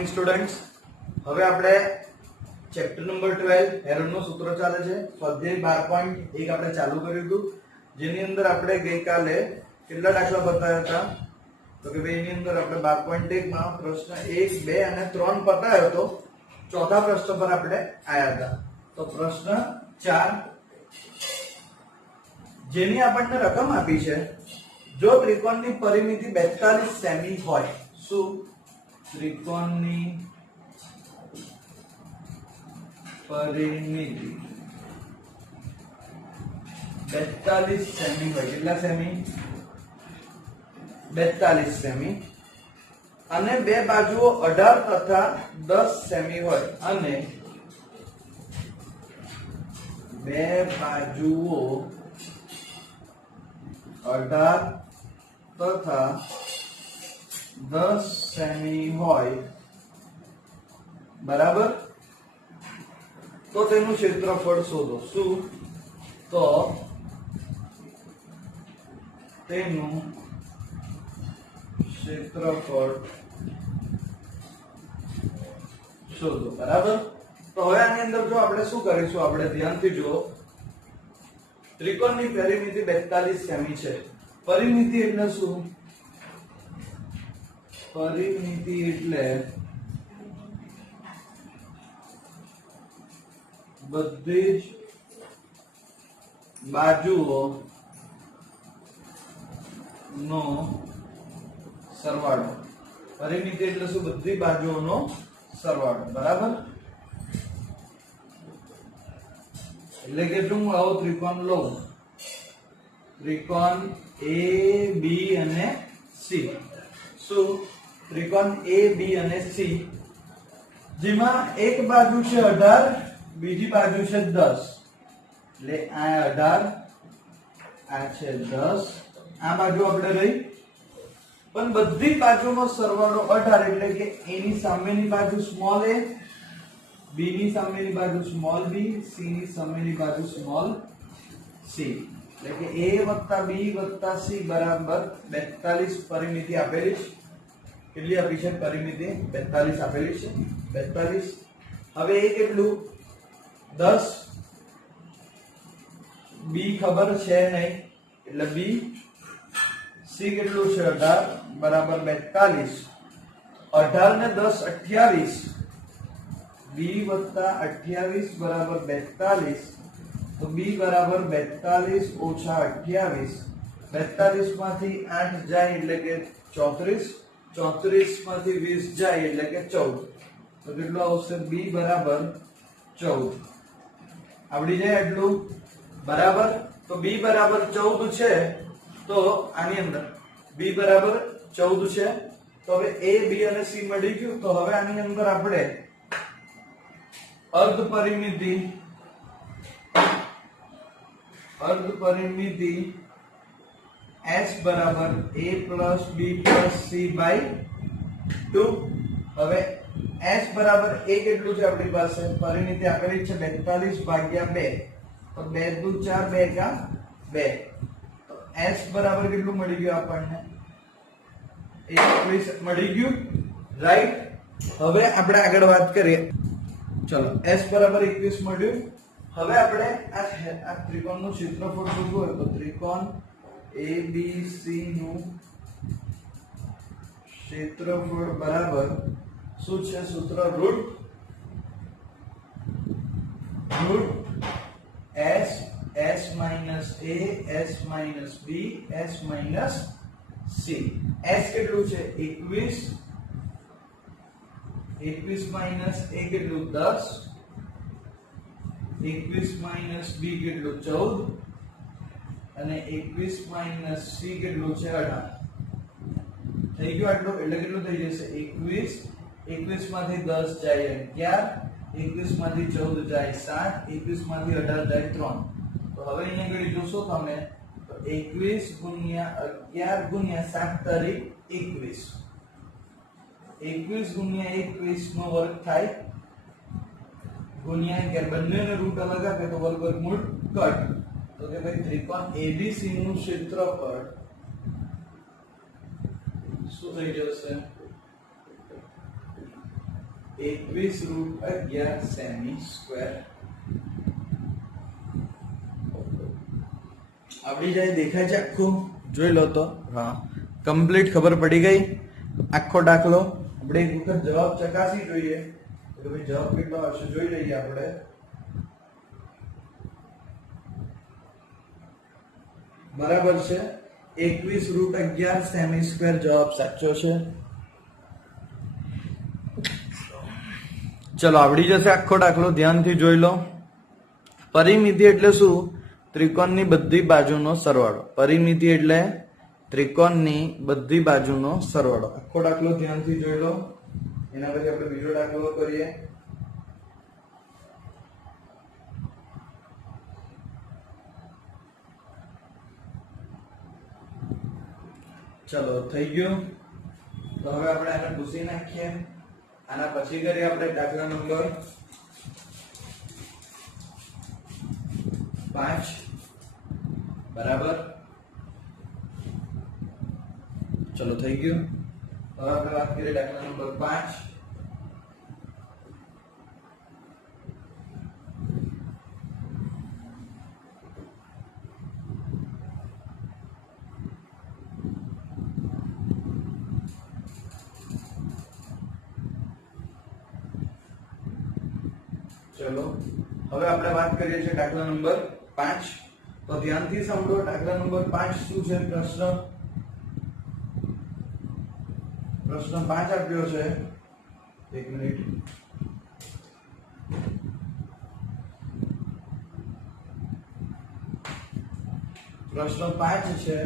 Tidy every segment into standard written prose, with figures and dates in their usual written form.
Morning students, હવે આપણે chapter number 12 હેરોનનું સૂત્ર ચાલે છે. સ્વાધ્યાય 12.1 આપણે ચાલુ કર્યું હતું, જેની અંદર આપણે ગઈકાલે કેટલા દાખલા બતાવ્યા હતા? તો કે ભાઈ એની અંદર આપણે 12.1 માં પ્રશ્ન 1, 2 અને 3 પતાવ્યો હતો. ચોથા પ્રશ્ન પર આપણે આયા હતા. તો પ્રશ્ન 4, જેની આપણને રકમ આપી છે, જો ત્રિકોણની પરિમિતિ 42 સેમી હોય. શું? ત્રિકોણની પરિમિતિ 42 સેમી હોય. કેટલા સેમી? 42 સેમી. અને બે બાજુઓ 18 તથા 10 સેમી હોય. અને બે બાજુઓ 18 તથા 10 સેમી હોય, બરાબર? તો તેનું ક્ષેત્રફળ શોધો. શું? તો તેનું ક્ષેત્રફળ શોધો, બરાબર? તો હવે આની અંદર જો આપણે શું કરીશું, આપણે ધ્યાનથી જુઓ. ત્રિકોણની પરિમિતિ 42 સેમી છે. પરિમિતિ એટલે શું? પરિમિતિ એટલે બધી જ બાજુઓ નો સરવાળો. પરિમિતિ એટલે શું? બધી બાજુઓનો સરવાળો, બરાબર? એટલે કે જો હું આવો ત્રિકોણ લઉં, ત્રિકોણ A, B અને C. શું? ત્રિકોણ A, B અને C, જેમાં એક બાજુ છે 18, બીજી બાજુ છે 10. એટલે આ 18, આ છે 10. આ બાજુ આપણે રહી, પણ બધી બાજુનો સરવાળો 18. એટલે કે A ની સામેની બાજુ સ્મોલ a, B ની સામેની બાજુ સ્મોલ b, C ની સામેની બાજુ સ્મોલ c. એટલે કે A + B + C બરાબર 42 પરિમિતિ આપેલી છે. કેટલી આપી છે? પરિમિતિ 42 આપેલી છે. 42. હવે એ કેટલું? 10. B ખબર છે નહીં, એટલે B. C કેટલું છે? 18 બરાબર 42. 18 ને 10 28. B + 28 બરાબર 42. તો B બરાબર 42 - 28. 42 માંથી 8 જાય એટલે કે 34. 34 માંથી 20 જાય એટલે કે 14. તો કેટલું આવશે? B બરાબર 14. આવડી જાય એટલું, બરાબર? તો B બરાબર 14 છે. તો આની અંદર B બરાબર 14 છે. તો હવે A, B અને C મળી ગયું. તો હવે આની અંદર આપણે અર્ધ પરિમિતિ S બરાબર A + B + C / 2. હવે S બરાબર A કેટલું છે આપણી પાસે? પરિમિતિ આપેલી છે 42 ભાગ્યા 2. તો 2 દુ 4, 2 એકા 2. તો S બરાબર કેટલું મળી ગયું આપણને? 21 મળી ગયું, રાઈટ? હવે આપણે આગળ વાત કરીએ. ચલો, S બરાબર 21 મળ્યું. હવે આપણે આ ત્રિકોણનું ક્ષેત્રફળ શોધવું હોય તો ત્રિકોણ ABC નું ક્ષેત્રફળ બરાબર શું છે? સૂત્ર route S, S - A, S - B, S - C. S કેટલું છે? 21. 21 - A કેટલું? 10. 21 - B કેટલું? 14. અને 21 - C કેટલું છે? 18. થઈ ગયું આટલું. એટલે કેટલું થઈ જશે? 21. 21 માંથી 10 જાય 11. 21 માંથી 14 જાય 7. 21 માંથી 18 જાય 3. તો હવે અહીંયા આગળ જોશો તમે, તો 21 × 11 × 7 તારીખ 21. 21 × 21 નો વર્ગ થાય, ગુણ્યા 11. બંનેનો રૂટ અલગ આપે તો વર્ગમૂળ કટ. તો કે ભાઈ ત્રિકોણ ABC નું ક્ષેત્રફળ શું થઈ જશે? 21√11 સેમી સ્ક્વેર આવડી જાય, દેખાય છે આખું? જોઈ લો તો. હા, કમ્પ્લીટ ખબર પડી ગઈ. આખો દાખલો આપણે એક વખત જવાબ ચકાસી જોઈએ તો ભાઈ જવાબ કેટલો આવશે જોઈ લઈએ આપણે. બરાબર છે, 21√11 સેમી સ્ક્વેર જવાબ સાચો છે. ચલો આવડી જશે આખો દાખલો, ધ્યાનથી જોઈ લો. પરિમિતિ એટલે શું? ત્રિકોણની બધી બાજુનો સરવાળો. પરિમિતિ એટલે ત્રિકોણની બધી બાજુનો સરવાળો. આખો દાખલો ધ્યાનથી જોઈ લો, એના પછી આપણે બીજો દાખલો કરીએ. ચલો થઈ ગયું. તો હવે આપણે આને ભૂસી નાખીએ. આના પછી કરીએ આપણે દાખલા નંબર 5. બરાબર, ચલો થઈ ગયું. હવે આપણે વાત કરીએ દાખલા નંબર 5. ચલો હવે આપણે વાત કરીએ છીએ દાખલા નંબર 5. તો ધ્યાનથી સાંભળો. દાખલા નંબર 5 શું છે? પ્રશ્ન 5 આપ્યો છે. એક મિનિટ. પ્રશ્ન 5 છે,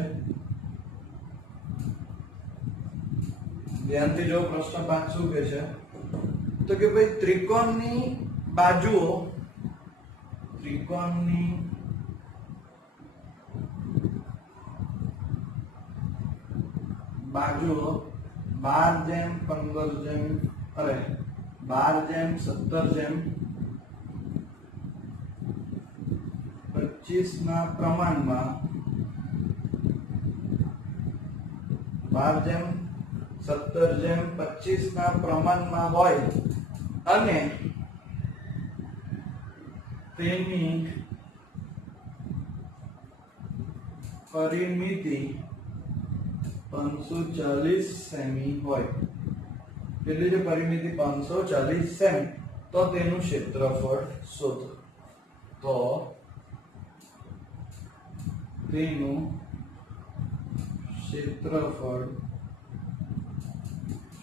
ધ્યાનથી જો. પ્રશ્ન 5 શું કહે છે? તો કે ભાઈ ત્રિકોણની બાજુઓ 12:17:25 ના પ્રમાણમાં 12:17:25 ના પ્રમાણમાં હોય અને તેની પરિમિતિ 540 સેમી હોય. કેટલી છે પરિમિતિ? 540 સેમી. તો તેનું ક્ષેત્રફળ શોધો. તો તેનું ક્ષેત્રફળ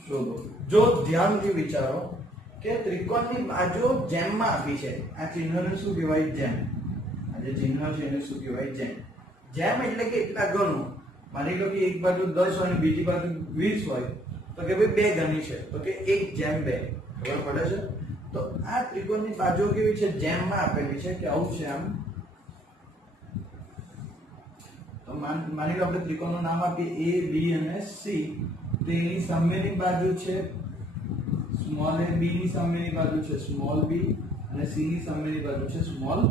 શોધો. જો ધ્યાનથી વિચારો કે ત્રિકોણની બાજુ જેમમાં આપી છે. આ ચિહ્નને શું કહેવાય? જેમ. આ જે ચિહ્ન છે એને શું કહેવાય? જેમ. જેમ એટલે કે એટલા ગણું. માની લો કે એક બાજુ 10 હોય અને બીજી બાજુ 20 હોય તો કે ભાઈ બે ગણી છે, તો કે 1:2. ખબર પડે છે? તો આ ત્રિકોણની બાજુ કેવી છે? જેમમાં આપેલી છે કે આવું છે આમ. તો માની લો આપણે ત્રિકોણનું નામ આપીએ A, B અને C. તેની સામેની બાજુ છે સ્મોલ a, b ની સામેની બાજુ છે સ્મોલ b અને c ની સામેની બાજુ છે સ્મોલ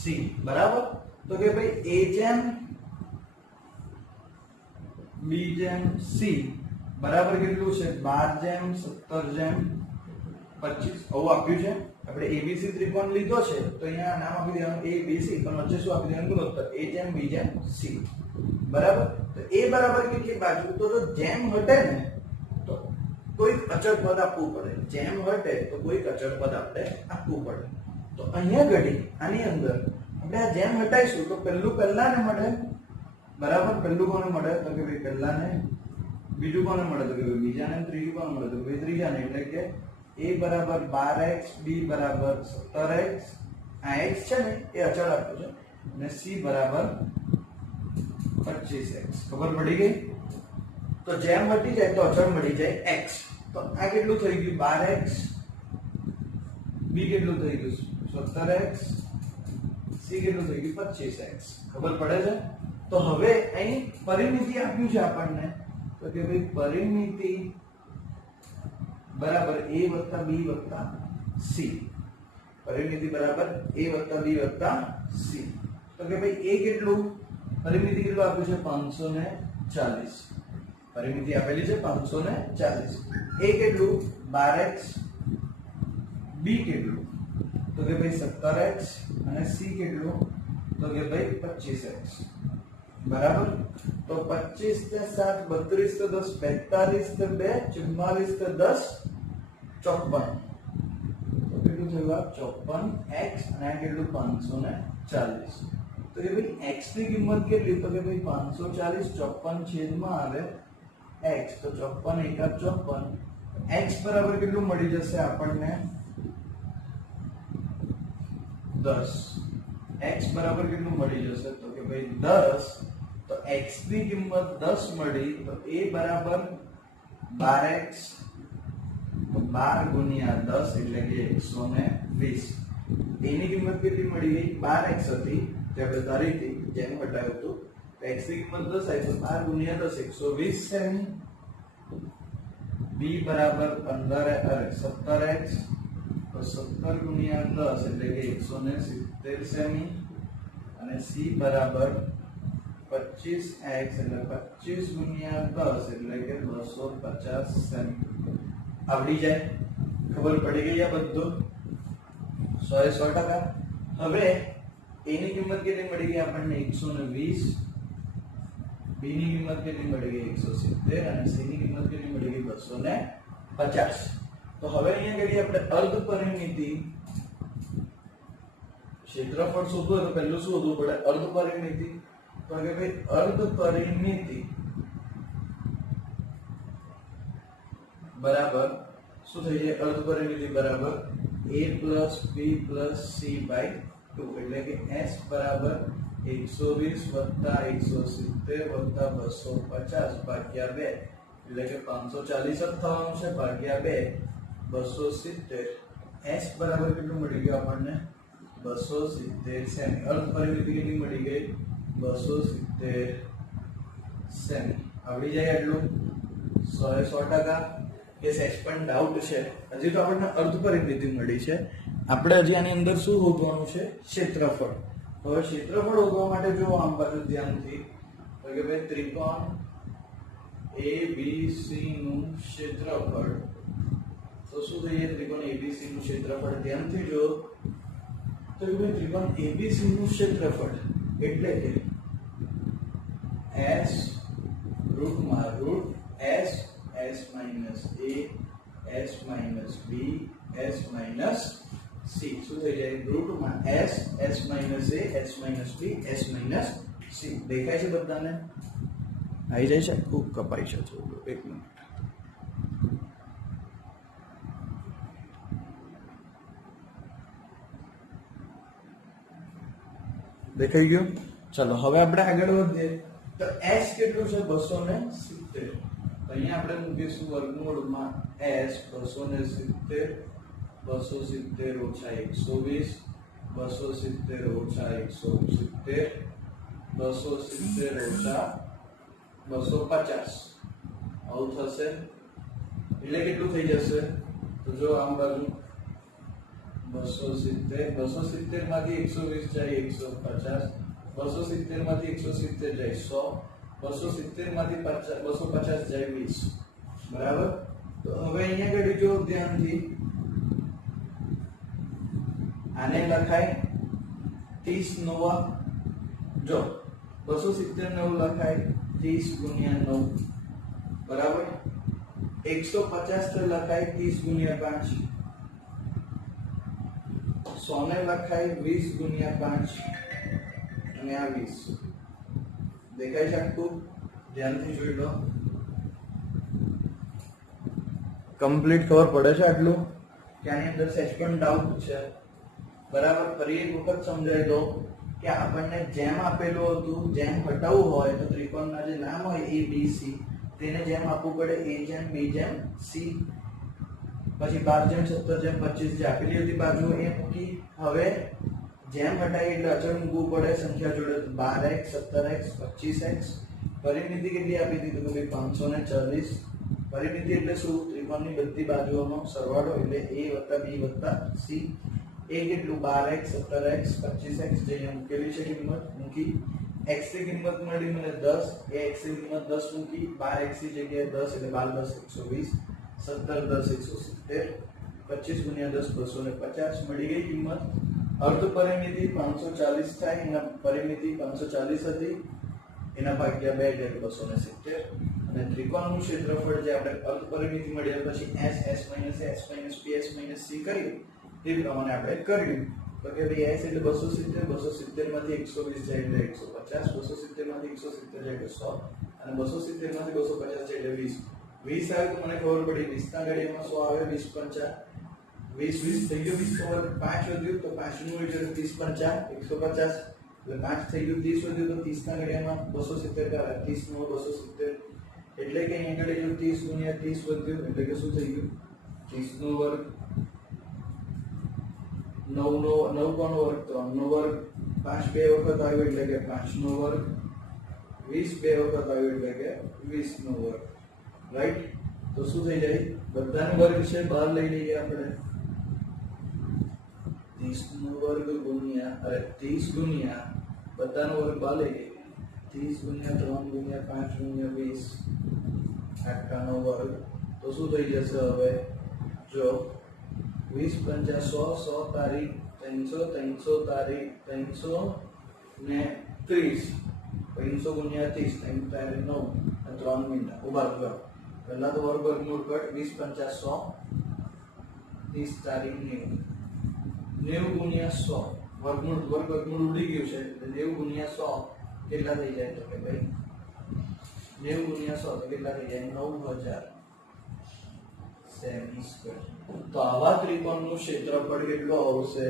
c. બરાબર? તો કે ભાઈ a જેમ b જેમ c બરાબર કેટલું છે? 12:17:25 આવું આપ્યું છે. આપણે abc ત્રિકોણ લીધો છે તો અહીંયા નામ આપી દેવાનું abc, પણ વચ્ચે શું આપી દેવાનું? ગુણોત્તર a જેમ b જેમ c. બરાબર? તો a બરાબર કેટલી બાજુ? તો જો જેમ હટે ને તો કોઈક અચળ પદ આપવું પડે. જેમ હટે તો કોઈક અચળ પદ આપણે આપવું પડે. તો અહીંયા ઘડી આની અંદર આપણે આ જેમ હટાઈશું તો પહેલાને મળે. બરાબર? પહેલું કોને મળે? તો કે ભાઈ પહેલાને. બીજું કોને મળે? તો કે ભાઈ બીજાને. ત્રીજું કોને મળે? તો કે ભાઈ ત્રીજાને. એટલે કે a બરાબર 12x, b બરાબર 17x. આ x છે ને એ અચળ આપ્યું છે અને c બરાબર 25x. ખબર પડી ગઈ? તો જેમ હટી જાય તો અચળ મળી જાય x. તો આ કેટલું થઈ ગયું? 12x. b કેટલું થઈ ગયું? 17x. c કેટલું થઈ ગયું? 25x. ખબર પડે છે? તો હવે અહીં પરિમિતિ આપ્યું છે આપણને તો કે ભાઈ પરિમિતિ બરાબર a + b + c. પરિમિતિ બરાબર a + b + c. તો કે ભાઈ a કેટલું? પરિમિતિ કેટલું આપ્યું છે? 540. પરિમિતિ આપેલી છે 540. a કેટલું? 12x. બી કેટલું તો કે ભાઈ 17x અને સી કેટલું તો કે ભાઈ 25x બરાબર તો 25 ને 7 32 તો 10 45 તો 2 44 તો 10 54 તો કેટલું થયું આ 54x અને આ કેટલું 540 તો કે ભાઈ x ની કિંમત કેટલી તો કે ભાઈ 540 54 છેદમાં આવે x તો 54 એકા 54 x બરાબર કેટલું મળી જશે આપણને 10 x બરાબર કેટલું મળી જશે તો કે ભાઈ 10 તો x ની કિંમત 10 મળી તો a બરાબર 12x તો 12 ગુણ્યા 10 એટલે કે 120 a ની કિંમત કેટલી મળી ગઈ 12x હતી તે આપણે ધારીથી જેમ હટાવ્યું હતું તો x ની કિંમત 10 આવી તો 12 ગુણ્યા 10 120 સેમી b બરાબર 17x તો 17 ગુણ્યા 10 એટલે કે 170 સેમી અને c બરાબર 25x એટલે 25 ગુણ્યા 10 એટલે કે 250 સેમી આવડી જાય ખબર પડી ગઈ આ બધું 100% હવે a ની કિંમત કેટલી મળી ગઈ આપણને 120 b ની કિંમત કેટલી મળી ગઈ 170 અને c ની કિંમત કેટલી મળી ગઈ 250 તો હવે અહીંયા કરીએ આપણે અર્ધ પરિમિતિ ક્ષેત્રફળ શોધવું તો પહેલું શું શોધવું પડે અર્ધ પરિમિતિ તો કે ભાઈ અર્ધ પરિમિતિ બરાબર શું થઈ જાય અર્ધ પરિમિતિ બરાબર a + b + c / 2 એટલે કે s બરાબર 120 + 170 + 250 ભાગ્યા 2 એટલે કે 540 જ થવાનું છે ભાગ્યા 2 270 s બરાબર કેટલું મળી ગયું આપણને 270 સેમી અર્ધ પરિમિતિ કેટલી મળી ગઈ 270 સેમી આવડી જાય એટલું 100% કે સેજ પણ ડાઉટ છે હજી તો આપણને અર્ધ પરિમિતિ મળી છે આપણે હજી આની અંદર શું શોધવાનું છે ક્ષેત્રફળ હવે ક્ષેત્રફળ શોધવા માટે જો આમ બાજુ ધ્યાનથી તો કે ભાઈ ત્રિકોણ ABC નું ક્ષેત્રફળ તો શું થઈએ ત્રિકોણ ABC નું ક્ષેત્રફળ ધ્યાનથી જો તો કે ભાઈ ત્રિકોણ ABC નું ક્ષેત્રફળ એટલે કે s રૂટમાં root s s minus a s minus b s minus c શું થઈ જાય રૂટમાં s s minus a s minus b s minus c દેખાય છે બધાને આવી જાય છે ખૂબ કપાઈ છે થોડું એક મિનિટ દેખાઈ ગયું ચલો હવે આપણે આગળ વધીએ તો s કેટલું છે 270 અહીંયા આપણે મૂકીશું વર્ગમૂળમાં s 270 270 - 120 270 - 170 270 - 250 આવું થશે એટલે કેટલું થઈ જશે તો જો આમ બાજુ 270 માંથી 120 જાય 150 270 માંથી 170 જાય 100 270 માંથી 250 જાય 20 બરાબર તો હવે અહીંયા ઘડી જો ધ્યાનથી આને લખાય 30 નવા જો 270 નવ લખાય 30 ગુણ્યા 9 બરાબર 150 તો લખાય 30 ગુણ્યા 5 100 ને લખાય 20 ગુણ્યા 5 અને આ 20 દેખાય છે આખું ધ્યાનથી જોઈ લો કમ્પ્લીટ ખબર પડે છે આટલું કે આની અંદર સેજ પણ ડાઉટ છે બરાબર ફરી એક વખત સમજાવી દો કે આપણને જેમ આપેલું હતું જેમ હટાવવું હોય તો ત્રિકોણના જે નામ હોય a b c તેને જેમ આપવું પડે a જેમ b જેમ c પછી 12 જેમ 17 જેમ 25 જે આપેલી હતી બાજુ એ મૂકી હવે જેમ હટાવી એટલે અચળ મૂકવું પડે સંખ્યા જોડે 12x 17x 25x પરિમિતિ કેટલી આપી દીધું કે 540 પરિમિતિ એટલે શું ત્રિકોણની બધી બાજુઓનો સરવાળો એટલે a b c a કેટલું 12x 17x 25x જે અહીંયા મૂકેલી છે કિંમત મૂકી x ની કિંમત મળી મને 10 એ x ની કિંમત 10 મૂકી 12x ની જગ્યાએ 10 એટલે 12 10 120 17 10 170 25 ગુણ્યા 10 250 મળી ગઈ કિંમત. અર્ધ પરિમિતિ 540 થાય, એના પરિમિતિ 540 હતી, એના ભાગ્યા 2 એટલે 270. અને ત્રિકોણનું ક્ષેત્રફળ જે આપણે અર્ધ પરિમિતિ મળ્યા પછી s s - s - p s - c કરી તે પ્રમાણે આપણે કર્યું. તો કે ભાઈ s એટલે 270, 270 માંથી 120 જાય એટલે 150, 270 માંથી 170 જાય એટલે 100 અને 270 માંથી 250 જાય એટલે 20. 20 આવે તો મને ખબર પડી 20 ના ઘડિયામાં 100 આવે, 20 પંચા 20 થઈ ગયું, 20 પર 5 વધ્યું તો 5 નું એટલે 30 પંચા 150 એટલે 5 થઈ ગયું, 30 વધ્યું તો 30 ના ઘડિયામાં 270 આવે, 30 નું 270 એટલે કે અહીં આગળ 30 ગુણ્યા 30 વધ્યું એટલે કે શું થઈ ગયું 30 નો વર્ગ, 9 કોનો વર્ગ, 3 નો વર્ગ, 5 બે વખત આવ્યો એટલે કે 5 નો વર્ગ, 20 બે વખત આવ્યો એટલે કે 20 નો વર્ગ. રાઈટ? તો શું થઈ જાય બધાનો વર્ગ છે બહાર લઈ લઈએ આપણે. 30 નો વર્ગ ગુણ્યા 30 ગુણ્યા બધાનો વર્ગ બહાર લઈ લઈએ, 30 ગુણ્યા 3 ગુણ્યા 5 ગુણ્યા 20 આટલાનો વર્ગ. તો શું થઈ જશે હવે જો 20 પંચા 100, 100 તારીખ 300, 300 તારીખ 300 ને 30, 300 ગુણ્યા 30, 3 તારીખ 9 અને 3 મિનિટ ઉભા કરો. પહેલા તો વર્ગમૂળ કટ, 20 પંચા 100, 30 તારીખ 90, 90 ગુણ્યા 100 વર્ગમૂળ ઉડી ગયું છે એટલે 90 ગુણ્યા 100 કેટલા થઈ જાય તો કે ભાઈ 90 ગુણ્યા 100 તો કેટલા થઈ જાય 9000 સેમી સ્ક્વેર. તો આવા ત્રિકોણનું ક્ષેત્રફળ કેટલું આવશે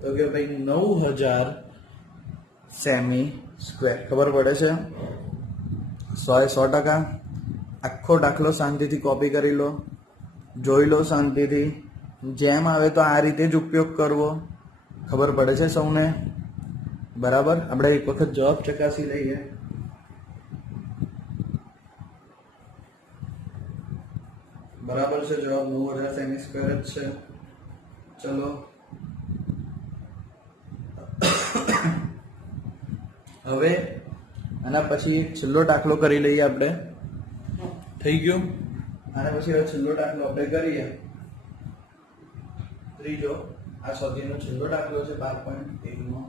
તો કે ભાઈ 9000 સેમી સ્ક્વેર. ખબર પડે છે? 100% આખો દાખલો શાંતિથી કોપી કરી લો, જોઈ લો શાંતિથી, જેમ આવે તો આ રીતે જ ઉપયોગ કરવો. ખબર પડે છે સૌને? બરાબર. આપણે એક વખત જવાબ ચકાસી લઈએ. બરાબર છે જવાબ 9000 સેમી સ્ક્વેર જ છે. ચલો હવે આના પછી છેલ્લો દાખલો કરી લઈએ આપણે. થઈ ગયું? આના પછી હવે છેલ્લો દાખલો આપણે કરીએ. ત્રીજો આ સ્વાધ્યાયનો છેલ્લો દાખલો છે 12.1 નો.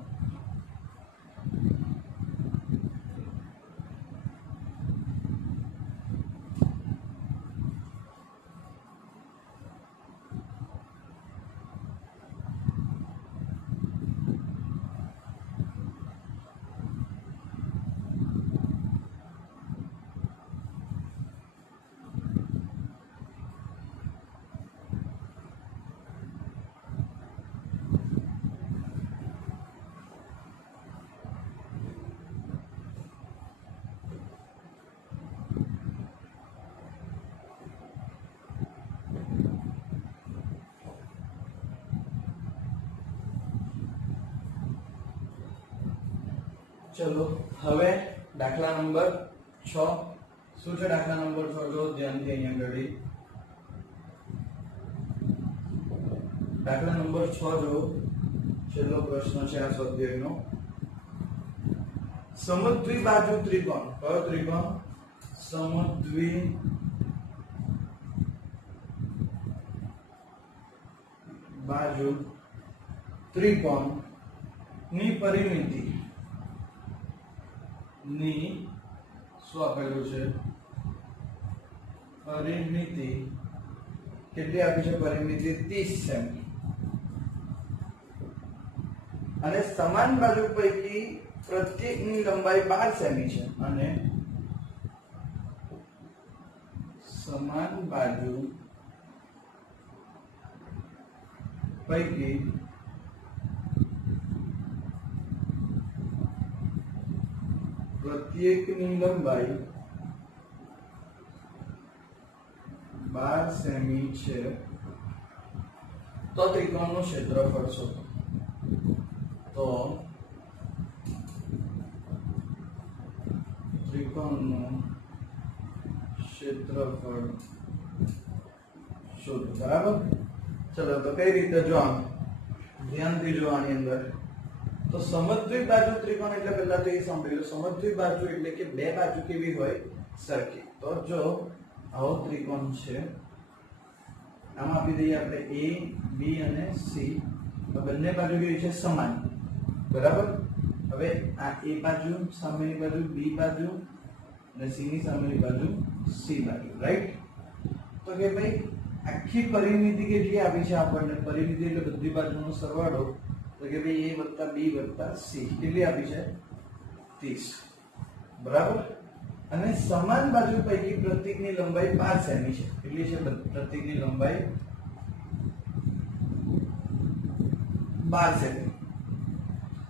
ચલો હવે દાખલા નંબર 6. શું છે દાખલા નંબર 6? જો ધ્યાનથી અહીંયા ઘડી દાખલા નંબર 6 જો છેલ્લો પ્રશ્ન છે આ સ્વાધ્યાયનો. સમદ્વિબાજુ ત્રિકોણ. કયો ત્રિકોણ? સમદ્વિબાજુ ત્રિકોણ ની પરિમિતિ ની શું આપેલું છે? પરિમિતિ કેટલી આપી છે? પરિમિતિ 30 સેમી. અને સમાન બાજુ પૈકી પ્રત્યેકની લંબાઈ 12 સેમી છે. અને સમાન બાજુ પૈકી પ્રત્યેકની લંબાઈ 12 સેમી છે. તો ત્રિકોણનું ક્ષેત્રફળ શોધો. તો ત્રિકોણનું ક્ષેત્રફળ શોધો. બરાબર? ચલો તો કઈ રીતે? જો આમ ધ્યાનથી જો આની અંદર તો સમદ્વિબાજુ ત્રિકોણ એટલે પહેલા તો એ સાંભળી લો. સમદ્વિબાજુ એટલે કે બે બાજુ કેવી હોય? સરખી. તો જો આવો ત્રિકોણ છે, આમાં આપી દઈએ આપણે a b અને c તો બંને બાજુ કેવી છે સમાન બરાબર હવે આ a બાજુ સામેની બાજુ b બાજુ અને c ની સામેની બાજુ c બાજુ રાઈટ તો કે ભાઈ આખી પરિમિતિ કેટલી આપી છે આપણને પરિમિતિ એટલે બધી બાજુનો સરવાળો તો કે ભાઈ a + b + c કેટલી આપી છે 30 બરાબર અને સમાન બાજુ પૈકી પ્રતીકની લંબાઈ 5 સેમી છે કેટલી છે પ્રતીકની લંબાઈ 12 સેમી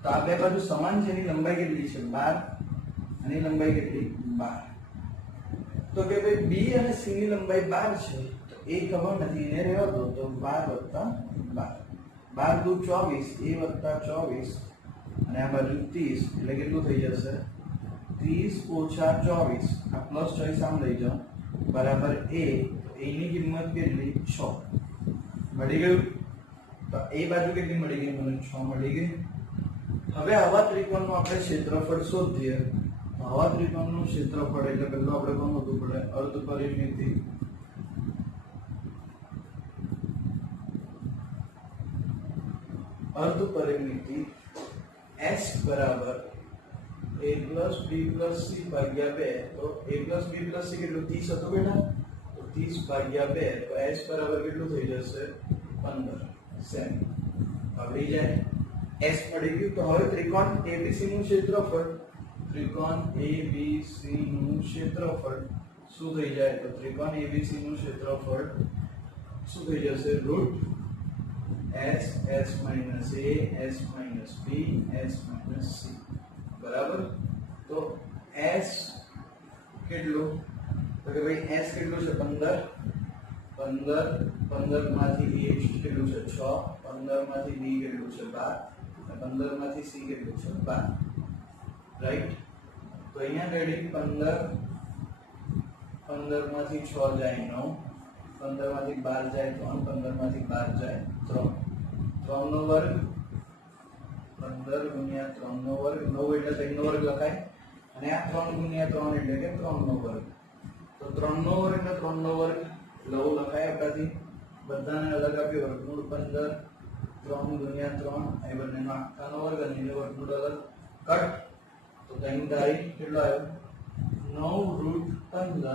તો આ બે બાજુ સમાન છે એની લંબાઈ કેટલી છે 12 અને લંબાઈ કેટલી 12 તો કે ભાઈ b અને c ની લંબાઈ 12 છે તો એ ખબર નથી એને રહેવા દો તો 12 + 12 12 દુ 24 a + 24 અને આ બાજુ 30 એટલે કેટલું થઈ જશે 30 - 24 આ પ્લસ ચોઈસ આમ લઈ જાઓ બરાબર a તો a ની કિંમત કેટલી 6 મળી ગયું તો a બાજુ કેટલી મળી ગઈ મને 6 મળી ગઈ હવે આવા ત્રિકોણનું આપણે ક્ષેત્રફળ શોધીએ તો આવા ત્રિકોણનું ક્ષેત્રફળ એટલે પહેલું આપણે કોણ શોધવું પડે અર્ધ પરિમિતિ અર્ધ પરિમિતિ s બરાબર a + b + c ભાગ્યા 2 તો a + b + c કેટલું 30 હતું બેટા તો 30 ભાગ્યા 2 તો s બરાબર કેટલું થઈ જશે 15 સેમી આવડી જાય s મળી ગયું તો હવે ત્રિકોણ abc નું ક્ષેત્રફળ ત્રિકોણ abc નું ક્ષેત્રફળ શું થઈ જાય તો ત્રિકોણ abc નું ક્ષેત્રફળ શું થઈ જશે √s s - a s - b s - c બરાબર તો s કેટલું તો કે ભાઈ s કેટલું છે 15 15 માંથી a કેટલું છે 6 15 માંથી b કેટલું છે 12 15 માંથી c કેટલું છે 12 રાઈટ તો અહીંયા રેડી 15 માંથી 6 જાય 9 15 માંથી 12 જાય 3 15 માંથી 12 જાય 3 3 નો વર્ગ 15 ગુણ્યા 3 નો વર્ગ 9 એટલે 3 નો વર્ગ લખાય અને આ 3 ગુણ્યા 3 એટલે કે 3 નો વર્ગ તો 3 નો વર્ગ એટલે 3 નો વર્ગ લવ લખાય આપણાથી બધાને અલગ આપી વર્ગમૂળ 15 3 ગુણ્યા 3 એ બંનેનો આખાનો વર્ગ અને એનો વર્ગમૂળ અલગ કટ તો 3 તારીખ કેટલો આવ્યો 9 √15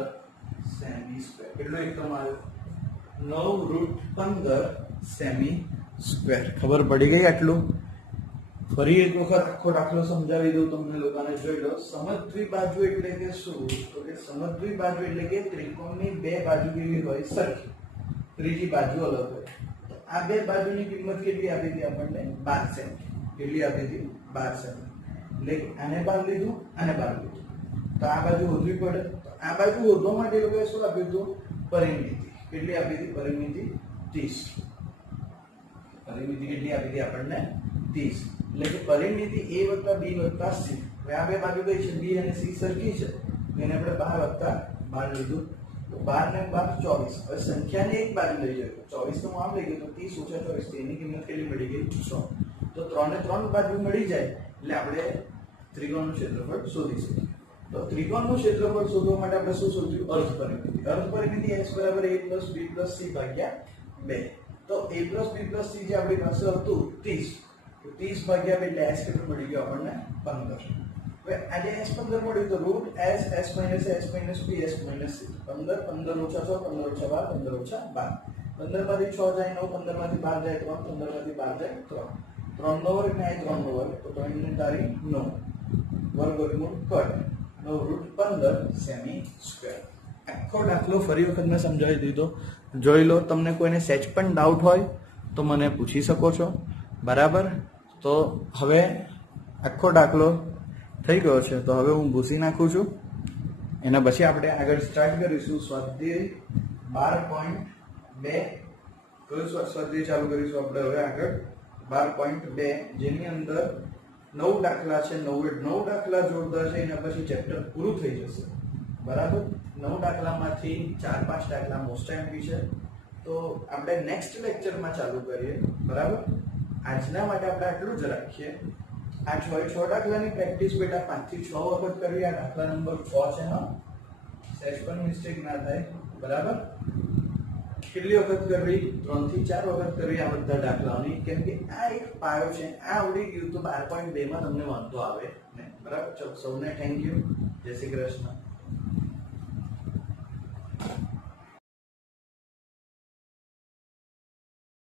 સેમી સ્ક્વેર કેટલો એકમ આવ્યો 9 √15 સેમી સ્ક્વેર ખબર પડી ગઈ આટલું ફરી એક વખત આખો દાખલો સમજાવી દઉં તમને લોકોને જોઈ લો સમદ્વિ બાજુ એટલે કે શું તો કે સમદ્વિ બાજુ એટલે કે ત્રિકોણની બે બાજુ કેવી હોય સરખી ત્રીજી બાજુ અલગ હોય તો આ બે બાજુની કિંમત કેટલી આપી હતી આપણને 12 સેમી કેટલી આપી હતી 12 સેમી એટલે આને 12 લીધું આને 12 લીધું તો આ બાજુ શોધવી પડે તો આ બાજુ શોધવા માટે એ લોકોએ શું આપ્યું હતું પરિમિતિ કેટલી આપી હતી પરિમિતિ 30 પરિમિતિ કેટલી આપી હતી આપણને 30 એટલે કે પરિમિતિ a + b + c હવે આ બે બાજુ કઈ છે b અને c સરખી છે એને આપણે 12 + 12 લીધું તો 12 ને 12 24 હવે સંખ્યાને એક બાજુ લઈ જજો 24 તો આમ લઈ ગયો તો 30 - 24 એની કિંમત કેટલી મળી ગઈ 6 તો 3 ને 3 બાજુ મળી જાય એટલે આપણે ત્રિકોણનું ક્ષેત્રફળ શોધી શકીએ તો ત્રિકોણનું ક્ષેત્રફળ શોધવા માટે આપણે શું શોધ્યું અર્ધ પરિમિતિ s = a + b + c ભાગ્યા 2 તો a + b + c જે આપણી પાસે હતું 30 તો 30 ભાગ્યા 2 એટલે s કેટલું મળી ગયો આપણને 15 હવે આજે s 15 મળ્યું તો √s s - a s - b s - c 15 15 - 6 15 - 12 15 - 12 15 માંથી 6 જાય 9 15 માંથી 12 જાય 3 15 માંથી 12 જાય 3 3 નો વર્ગ ને 3 નો વર્ગ તો 3 ને તારી 9 વર્ગમૂળ કટ 9 √15 સેમી સ્ક્વેર આખો દાખલો ફરી વખત મેં સમજાવી દીધો જોઈ લો તમને કોઈને સેચ પણ ડાઉટ હોય તો મને પૂછી શકો છો બરાબર તો હવે આખો દાખલો થઈ ગયો છે તો હવે હું ભૂસી નાખું છું એના પછી આપણે આગળ સ્ટાર્ટ કરીશું સ્વાધ્યાય 12.2 કયો સ્વાધ્યાય ચાલુ કરીશું આપણે હવે આગળ 12.2 જેની અંદર 9 દાખલા છે 9 દાખલા જોડતા છે એના પછી ચેપ્ટર પૂરું થઈ જશે બરાબર 9 દાખલામાંથી 4-5 દાખલા મોસ્ટ એમપી છે તો આપણે નેક્સ્ટ લેક્ચરમાં ચાલુ કરીએ બરાબર આજના માટે આપણે આટલું જ રાખીએ આ 6 દાખલાની પ્રેક્ટિસ બેટા 5 થી 6 વખત કરવી આ દાખલા નંબર 6 છે હા સેજ પણ મિસ્ટેક ના થાય બરાબર કેટલી વખત કરવી? 3 થી 4 વખત કરવી આ બધા દાખલાઓની, કેમ કે આ એક પાયો છે. આ આવડી ગયું તો 12.2 માં તમને વાંધો આવે ને. બરાબર? ચલો સૌને થેન્ક યુ. જય શ્રી કૃષ્ણ.